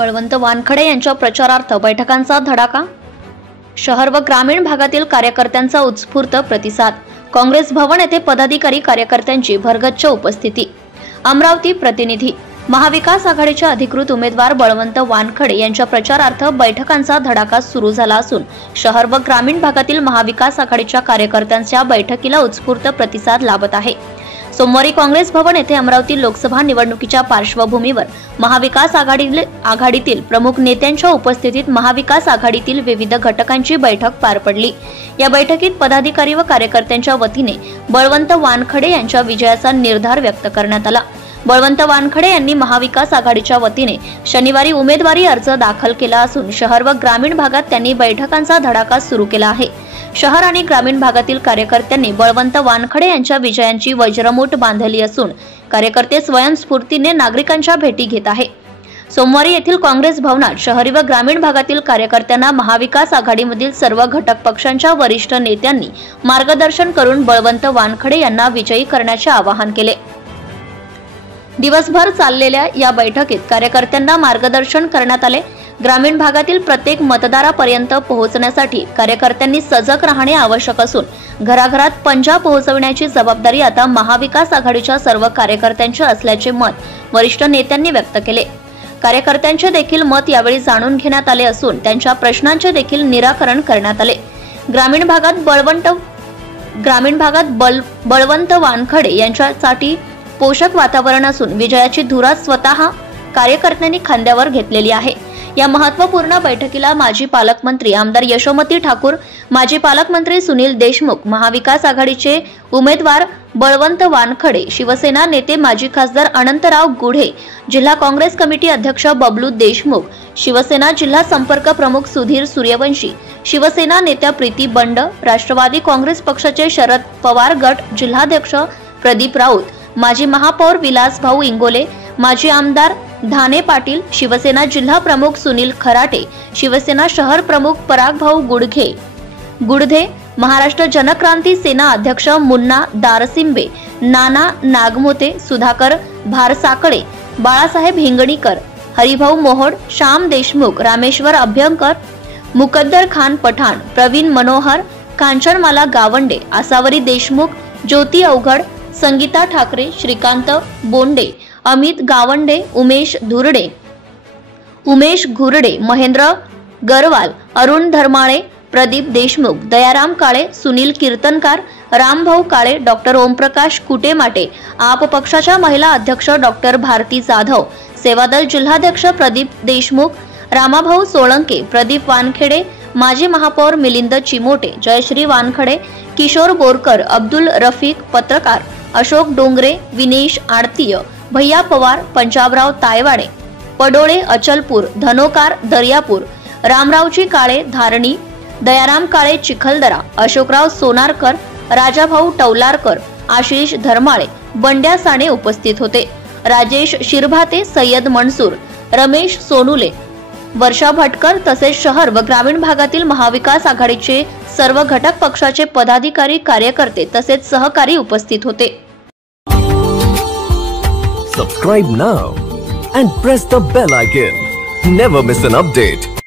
बळवंत वानखडे यांच्या प्रचारार्थ बैठकांचा धडाका। शहर व ग्रामीण भागातील कार्यकर्त्यांचा उत्स्फूर्त प्रतिसाद। काँग्रेस भवन येथे पदाधिकारी कार्यकर्त्यांची भरगच्च उपस्थिती। अमरावती प्रतिनिधी। महाविकास आघाडीचे अधिकृत उमेदवार बळवंत वानखडे यांच्या प्रचारार्थ बैठकांचा धडाका सुरू झाला असून शहर व ग्रामीण भागातील महाविकास आघाडीच्या कार्यकर्त्यांच्या बैठकीला उत्स्फूर्त प्रतिसाद लाभत आहे। सोमवारी काँग्रेस भवन येथे अमरावती लोकसभा निवडणुकीच्या पार्श्वभूमीवर महाविकास आघाडीतील प्रमुख नेत्यांच्या उपस्थितीत महाविकास आघाडीतील विविध घटकांची बैठक पार पडली। या बैठकीत पदाधिकारी व कार्यकर्त्यांच्या वतीने बळवंत वानखडे यांच्या विजयाचा निर्धार व्यक्त करण्यात आला। बळवंत वानखडे यांनी महाविकास आघाडीच्या वतीने शनिवारी उमेदवारी अर्ज दाखल केला असून शहर व ग्रामीण भागात त्यांनी बैठकांचा धडाका सुरू केला आहे। शहर आणि ग्रामीण भागातील कार्यकर्त्यांनी बळवंत वानखडे यांच्या विजयांची वज्रमूठ बांधली असून कार्यकर्ते स्वयंस्फूर्तीने नागरिकांच्या भेटी घेत आहे। सोमवारी येथील काँग्रेस भवनात शहरी व ग्रामीण भागातील कार्यकर्त्यांना महाविकास आघाडीमधील सर्व घटक पक्षांच्या वरिष्ठ नेत्यांनी मार्गदर्शन करून बळवंत वानखडे यांना विजयी करण्याचे आवाहन केले। दिवसभर चाललेल्या या बैठकीत कार्यकर्त्यांना मार्गदर्शन करण्यात आले। ग्रामीण भागातील प्रत्येक मतदारापर्यंत पोहोचण्यासाठी कार्यकर्त्यांनी सजग राहणे आवश्यक असून घराघरात पंजा पोहोचविण्याची जबाबदारी आता महाविकास आघाडीच्या सर्व कार्यकर्त्यांची असल्याचे मत वरिष्ठ नेत्यांनी व्यक्त केले। कार्यकर्त्यांचे देखील मत यावेळी जाणून घेण्यात आले असून त्यांच्या प्रश्नांचे देखील निराकरण करण्यात आले। ग्रामीण भागात बळवंत वानखडे यांच्यासाठी पोषक वातावरण असून विजयाची धुरा स्वतः कार्यकर्त्यांनी खांद्यावर घेतलेली आहे। या महत्त्वपूर्ण बैठकीला माजी पालकमंत्री आमदार यशोमती ठाकूर, माजी पालकमंत्री सुनील देशमुख, महाविकास आघाडीचे उमेदवार बळवंत वानखडे, शिवसेना नेते माजी खासदार अनंतराव गुढे, जिल्हा काँग्रेस कमिटी अध्यक्ष बबलू देशमुख, शिवसेना जिल्हा संपर्क प्रमुख सुधीर सूर्यवंशी, शिवसेना नेत्या प्रीती बंड, राष्ट्रवादी काँग्रेस पक्षाचे शरद पवार गट जिल्हाध्यक्ष प्रदीप राऊत, माजी महापौर विलास भाऊ इंगोले, माजी आमदार धाने पाटील, शिवसेना जिल्हा प्रमुख सुनील खराटे, शिवसेना शहर प्रमुख पराग भाऊ गुडधे, महाराष्ट्र जनक्रांती सेना अध्यक्ष मुन्ना दारसिंबे, नाना नागमोते, सुधाकर भारसाकडे, बाळासाहेब हिंगणीकर, हरिभाऊ मोहोड, श्याम देशमुख, रामेश्वर अभ्यंकर, मुकद्दर खान पठाण, प्रवीण मनोहर, कांचनमाला गावंडे, आसावरी देशमुख, ज्योती अवघड, संगीता ठाकरे, श्रीकांत बोंडे, अमित गावंडे, उमेश घुरडे, महेंद्र गरवाल, अरुण धर्माळे, प्रदीप देशमुख, दयाराम काळे, सुनील कीर्तनकार, रामभाऊ काळे, डॉक्टर ओमप्रकाश कुटेमाटे, आप पक्षाच्या महिला अध्यक्ष डॉक्टर भारती जाधव, सेवादल जिल्हाध्यक्ष प्रदीप देशमुख, रामाभाऊ सोळंके, प्रदीप वानखेडे, माजी महापौर मिलिंद चिमोटे, जयश्री वानखडे, किशोर बोरकर, अब्दुल रफीक, पत्रकार अशोक डोंगरे, विनेश आडतीय, भैया पवार, पंजाबराव तायवाडे, पडोळे अचलपूर, धनोकार दर्यापूर, रामरावजी काळे धारणी, दयाराम काळे चिखलदरा, अशोकराव सोनारकर, राजाभाऊ टवलारकर, आशिष धर्माळे, बंड्या साने उपस्थित होते। राजेश शिरभाते, सय्यद मनसूर, रमेश सोनुले, वर्षा भटकर तसेच शहर व ग्रामीण भागातील महाविकास आघाडीचे सर्व घटक पक्षाचे पदाधिकारी कार्यकर्ते तसेच सहकारी उपस्थित होते। Subscribe now and press the bell icon. Never miss an update.